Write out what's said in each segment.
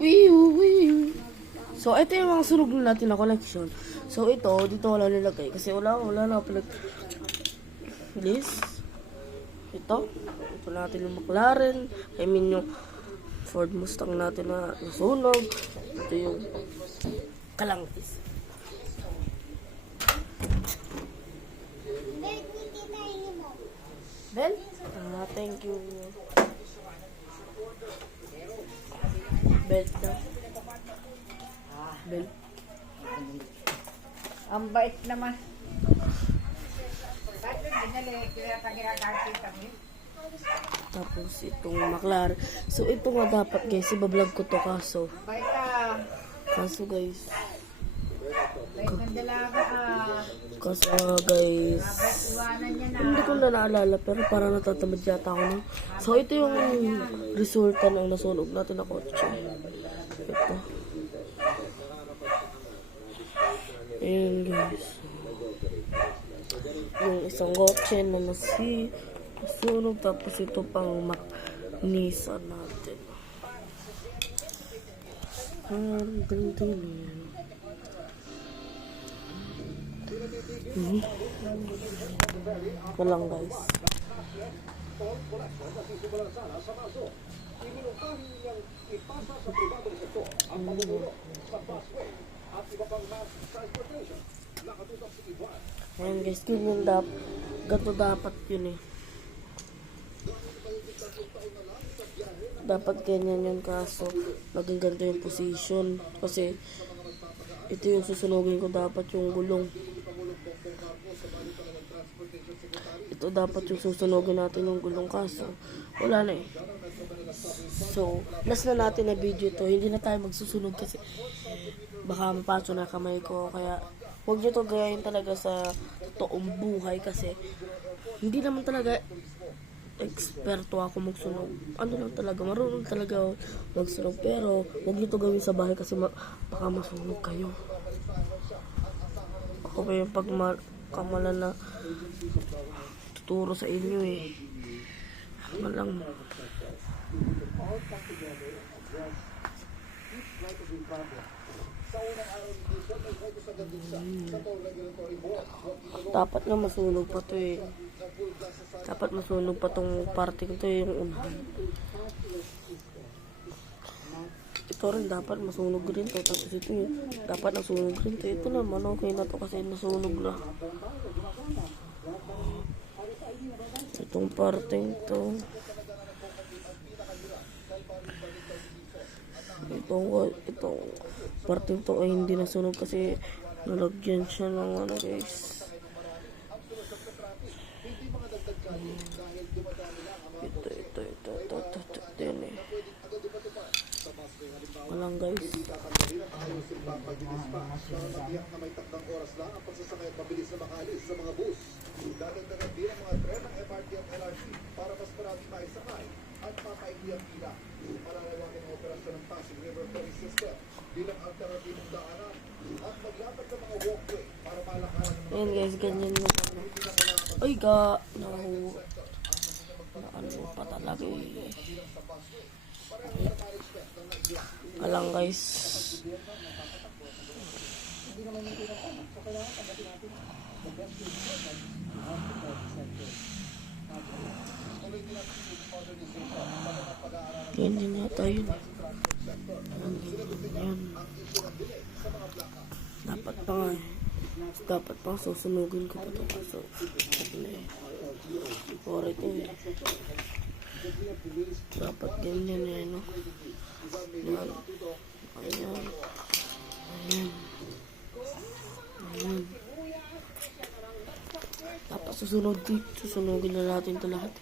Wiu. So, ito yung mga sunog natin na collection. So, ito, dito wala nilagay. Kasi wala na pinag... This. Ito natin yung McLaren. I mean, yung Ford Mustang natin na nasunog. Ito yung Kalangkis. Bel? Thank you. Belt na. Belt. Ang bait naman. Bakit binali? Kaya tagira-kasi kami. Tapos itong McLaren. So ito nga dapat guys, ibablog ko to kaso. Bait ka. Kaso guys. Bait ng dalaga ka. Kaso guys. Bait iwanan niya na. Hindi ko na naalala pero parang natatamad yata ako. No? So ito yung resulta ng nasunog natin na kotse. Ito. Ayan guys. Yung isang kotse na nasunog. Tapos ito pang Nissan natin. Ang ganito yun. Ito lang guys. Ayan guys, ganyan ganito dapat yun eh. Dapat ganyan yun kaso naging ganito yung position. Kasi ito yung susunugin ko dapat yung gulong. Ito dapat yung susunugin natin yung gulong kaso wala na eh. So, last na natin na video to. Hindi na tayo magsusunog kasi baka mapaso na kamay ko. Kaya huwag nyo to gayahin talaga sa totoong buhay kasi hindi naman talaga eksperto ako magsunog. Ano lang talaga, marunong talaga ako magsunog. Pero huwag nyo to gawin sa bahay kasi baka masunog kayo. Ako pa yung pagkamala na tuturo sa inyo eh. Malang dapat nga masunog pa to eh. Dapat masunog pa tong parting to yung unahan. Ito rin dapat masunog rin to. Tapos ito yun, dapat nasunog rin to. Ito naman okay na to kasi nasunog na. Itong parting to. Itong parting to ay hindi nasunog kasi nalagyan siya ng ano guys. Ito yun eh. Walang guys. Ayan guys, ganyan mo. Ay ano pa talaga eh. Alang guys. Ganyan yata yun. Ayan. Dapat pa susunugin ko pa ito kaso pore ito eh. Dapat ganyan eh no. Ayan. Dapat susunugin na natin ito lahat.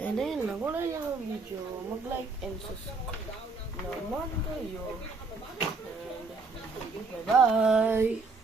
And then kung na yung video, mag-like and subscribe naman kayo. And bye bye.